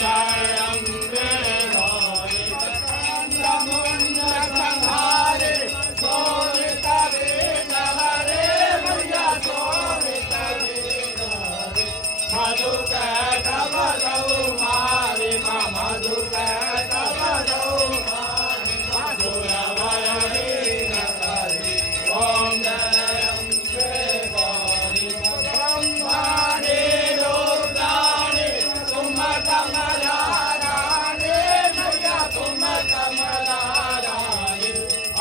जय अम्बे गौरी चामुंड संहारे शोभित वेद हरे मैया शोभित वेद हरे मधु कैटभ मारे मधु कैटभ मारे मधुर भय करे ओम जय अम्बे गौरी ब्रह्माणे रुद्राणे तुम कमला राणे मैया तुम कमला राणे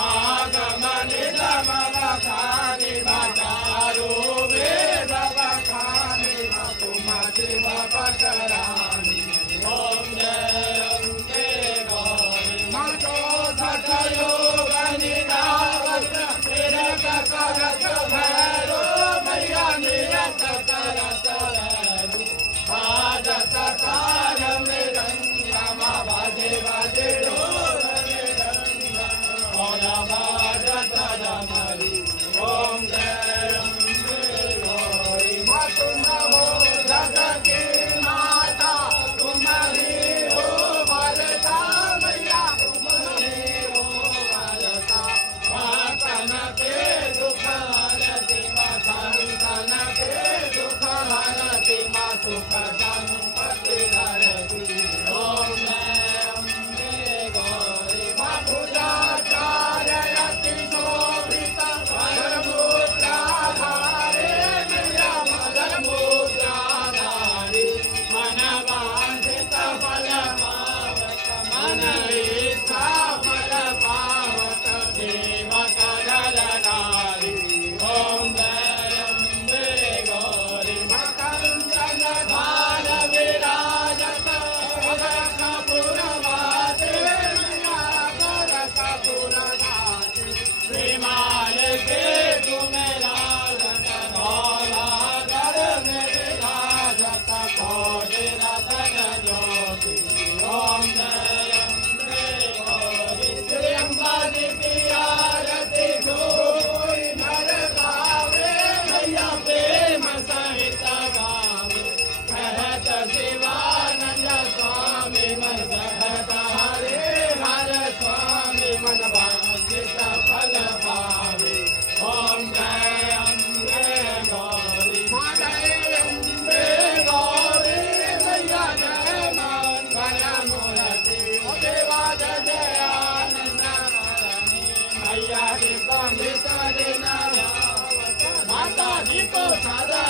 आगम निगम बखाने चारो वेद बखाने तुम शिव पटरानी ओम जय अम्बे गौरी मतो सतयोग निरावत निरत करत भैरो मैया निरत करत भैरो बाजत तार मृदंगम बाजे बाजे ढोल मृदंगम और बाजत डमरू ओम जय अम्बे गौरी मातु नमो जगत की माता तुम्हारी हो बलता मैया तुम्हारी हो बलता भक्तन के दुख हरति संतन के दुख हरति सुख संपत्ति धरति ओम जय अम्बे गौरी पूजा चारयति शोभित वरमुद्राधारे मैया वरमुद्राधारे मन वांछित फल पावत मन इच्छा फल पावत सेवक नर नारी ओम जय अम्बे गौरी कंचन भाल विराजत अगर कपूर बाते मैया अगर कपूर बाते श्रीमान के तुम राजत धौला कर में विराजत कोटि रतन ज्योति ओम जय अम्बे गौरी त्र्यंबक की आरती कोई नर गावे मैया प्रेम सहित गावे कहत शिवानंद स्वामी मन कहत हरे हर स्वामी मन वांछित फल पावे ओम जय अम्बे गौरी जय अम्बे गौरी मैया जय मंगल मूर्ति देवा जय आनंद मैया रे पंडित रे नारायण माता जी को सदा